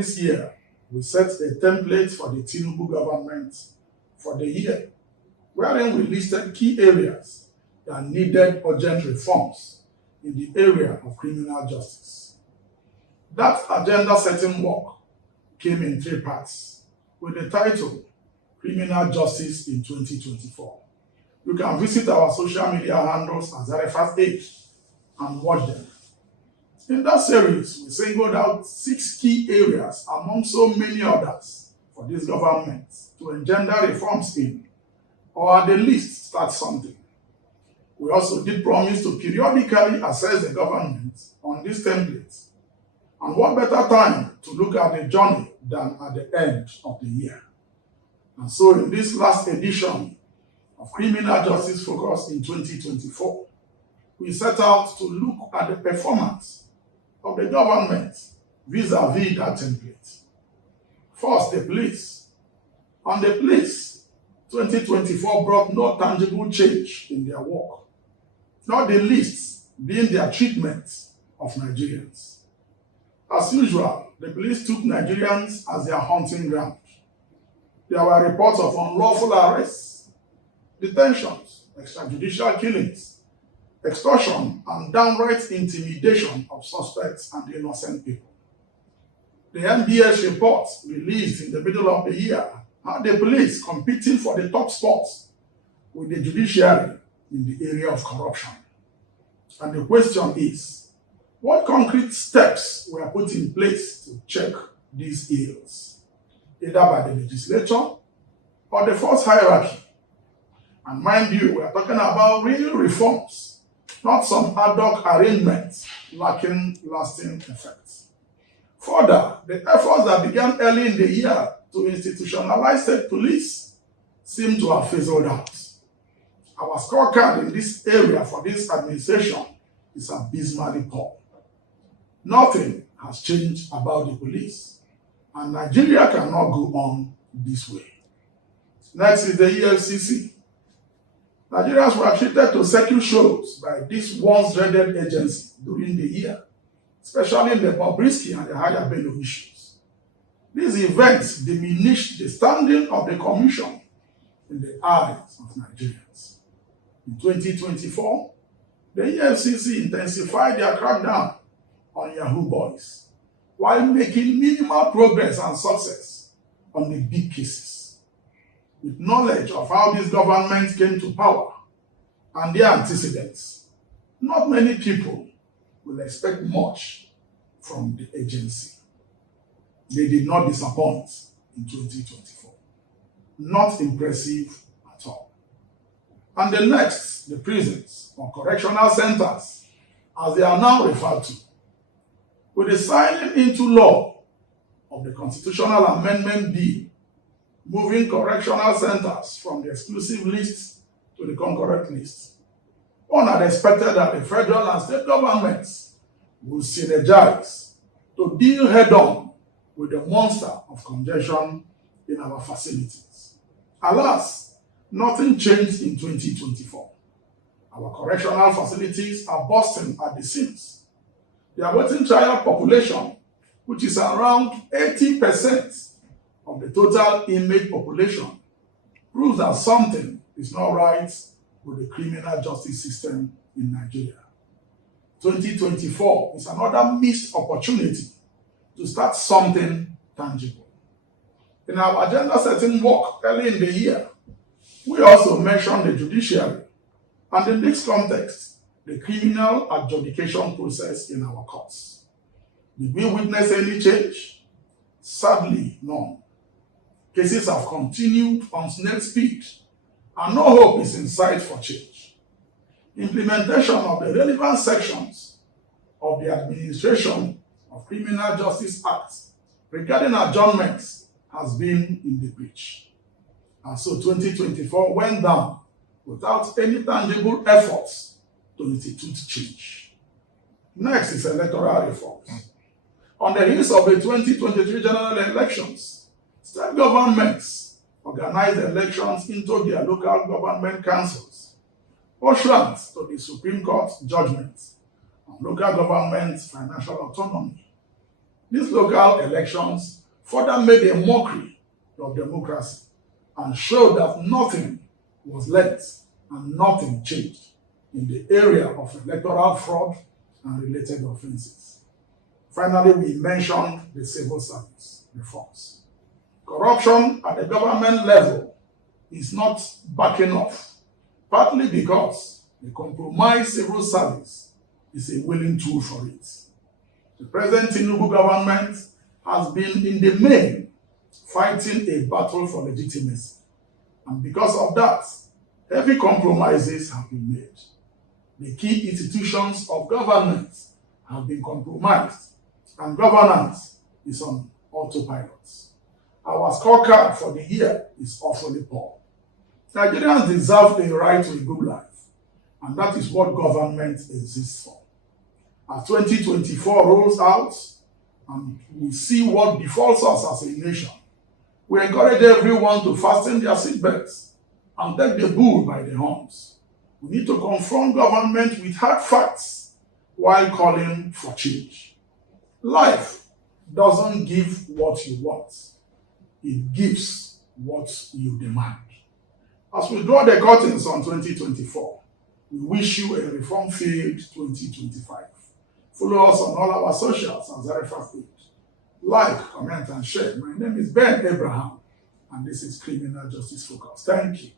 this year, we set a template for the Tinubu government for the year, wherein we listed key areas that needed urgent reforms in the area of criminal justice. That agenda-setting work came in 3 parts with the title Criminal Justice in 2024. You can visit our social media handles as Zarephath and watch them. In that series, we singled out 6 key areas among so many others for this government to engender reforms in, or at the least start something. We also did promise to periodically assess the government on this template. And what better time to look at the journey than at the end of the year. And so in this last edition of Criminal Justice Focus in 2024, we set out to look at the performance of the government vis-a-vis that template. First, the police. On the police, 2024 brought no tangible change in their work, not the least being their treatment of Nigerians. As usual, the police took Nigerians as their hunting ground. There were reports of unlawful arrests, detentions, extrajudicial killings, extortion, and downright intimidation of suspects and innocent people. The NBS report released in the middle of the year had the police competing for the top spots with the judiciary in the area of corruption. And the question is, what concrete steps were put in place to check these ills, either by the legislature or the force hierarchy? And mind you, we are talking about real reforms, not some ad hoc arrangements lacking lasting effects. Further, the efforts that began early in the year to institutionalize state police seem to have fizzled out. Our scorecard in this area for this administration is abysmally poor. Nothing has changed about the police, and Nigeria cannot go on this way. Next is the EFCC. Nigerians were treated to circuit shows by this once dreaded agency during the year, especially in the Bobrisky and the Higher Bello issues. These events diminished the standing of the commission in the eyes of Nigerians. In 2024, the EFCC intensified their crackdown on Yahoo boys, while making minimal progress and success on the big cases. With knowledge of how this government came to power and their antecedents, not many people will expect much from the agency. They did not disappoint in 2024. Not impressive at all. And the next, the prisons or correctional centers, as they are now referred to, with the signing into law of the Constitutional Amendment Bill, moving correctional centers from the exclusive list to the concurrent list, one had expected that the federal and state governments would synergize to deal head-on with the monster of congestion in our facilities. Alas, nothing changed in 2024. Our correctional facilities are bursting at the seams. The awaiting trial population, which is around 80% of the total inmate population, proves that something is not right with the criminal justice system in Nigeria. 2024 is another missed opportunity to start something tangible. In our agenda-setting work early in the year, we also mentioned the judiciary and in this context, the criminal adjudication process in our courts. Did we witness any change? Sadly, none. Cases have continued on snail speed, and no hope is in sight for change. Implementation of the relevant sections of the Administration of Criminal Justice Act regarding adjournments has been in the breach. And so 2024 went down without any tangible efforts to institute change. Next is electoral reforms. On the heels of the 2023 general elections, state governments organized elections into their local government councils, pursuant to the Supreme Court judgment on local government financial autonomy. These local elections further made a mockery of democracy and showed that nothing was learnt and nothing changed in the area of electoral fraud and related offences. Finally, we mentioned the civil service reforms. Corruption at the government level is not backing off, partly because the compromised civil service is a willing tool for it. The present Tinubu government has been in the main fighting a battle for legitimacy, and because of that, heavy compromises have been made. The key institutions of governance have been compromised, and governance is on autopilot. Our scorecard for the year is awfully poor. Nigerians deserve a right to a good life, and that is what government exists for. As 2024 rolls out, and we see what befalls us as a nation, we encourage everyone to fasten their seatbelts and take the bull by the horns. We need to confront government with hard facts while calling for change. Life doesn't give what you want. It gives what you demand. As we draw the curtains on 2024, we wish you a reform-filled 2025. Follow us on all our socials and Zarifa page. Like, comment, and share. My name is Ben Abraham, and this is Criminal Justice Focus. Thank you.